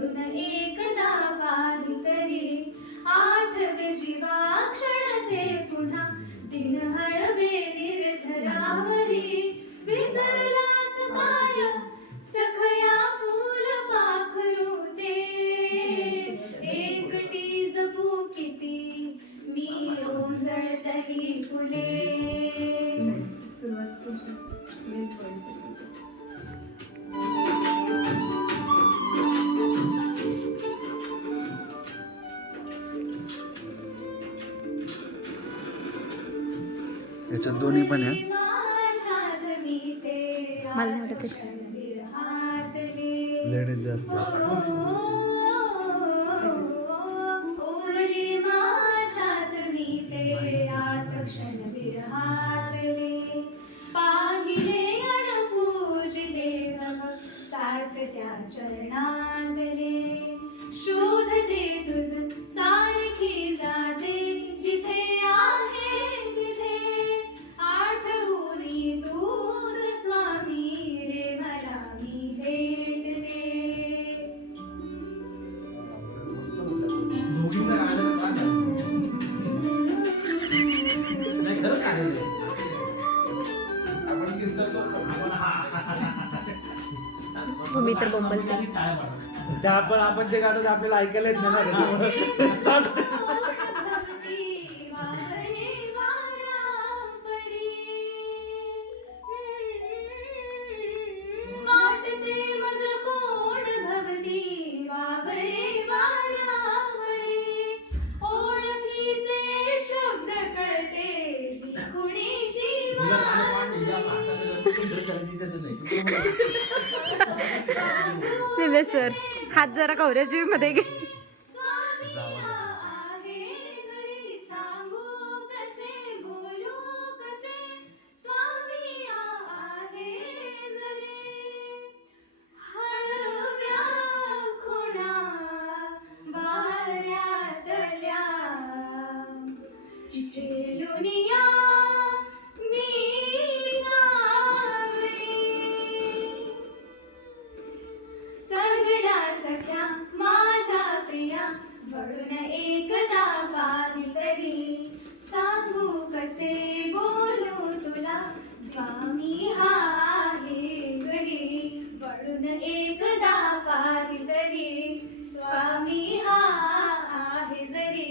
वळून एकदा पाही तरी आठवे जीवाक्षण ते पुन्हा दिन हळवे निर्झरावरी विसरलास काय सखया फूल पाखरू ते एकटी जपू किती मी ओंजळतली फुले. याच्यात दोन्ही पण आहे. मला नाही आवडत लेडीज जास्त ओरली माझ्यात मी ते आतक्षण विरहातले पाहिले अणपूजले नभ साथ त्या चरणातले शोधते तुझ सारखी जाते जिथे आहे तिथे आठवून तूच स्वामी रे मला मी भेटते. मी तर बोंबलते. त्या आपण जे गाणं आपल्याला ऐकायला येत नाही ना त्याच्यामुळे लिहिले सर हात जरा कवऱ्याची मध्ये घे. वळून एकदा पाही तरी सांगू कसे बोलू तुला स्वामी हा आहे जरी वळून एकदा पाही तरी स्वामी हा आहे जरी.